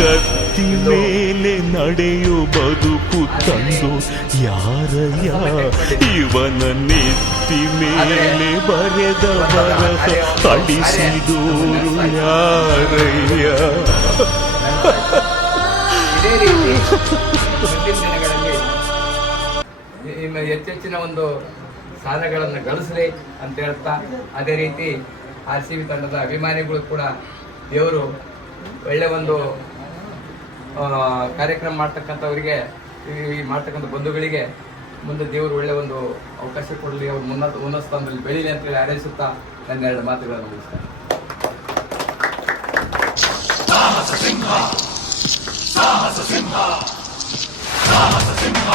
ಕತ್ತಿ ಮೇಲೆ ನಡೆಯೋ ಬದುಕು ತಂದು ಯಾರಯ್ಯ ಇವನ ನೆತ್ತಿ ಮೇಲೆ ಬರೆದ ಬರಹ ಅಳಿಸಿದೋರು ಯಾರಯ್ಯ. ಇದೇ ರೀತಿ ಮುಂದಿನ ದಿನಗಳಲ್ಲಿ ಇನ್ನು ಹೆಚ್ಚೆಚ್ಚಿನ ಒಂದು ಸಾಧನೆಗಳನ್ನು ಗಳಿಸಲಿ ಅಂತ ಹೇಳ್ತಾ, ಅದೇ ರೀತಿ RCB ತಂಡದ ಅಭಿಮಾನಿಗಳು ಕೂಡ ದೇವರು ಒಳ್ಳೆ ಒಂದು ಕಾರ್ಯಕ್ರಮ ಮಾಡ್ತಕ್ಕಂಥವರಿಗೆ, ಈ ಮಾಡ್ತಕ್ಕಂಥ ಬಂಧುಗಳಿಗೆ ಮುಂದೆ ದೇವರು ಒಳ್ಳೆ ಒಂದು ಅವಕಾಶ ಕೊಡಲಿ, ಅವ್ರು ಉನ್ನತ ಸ್ಥಾನದಲ್ಲಿ ಬೆಳೀಲಿ ಅಂತೇಳಿ ಹಾರೈಸುತ್ತಾ ನನ್ನ ಎರಡು ಮಾತುಗಳನ್ನು ಮುಗಿಸ್ತಾರೆ. ಸಾಹಸ ಸಿಂಹ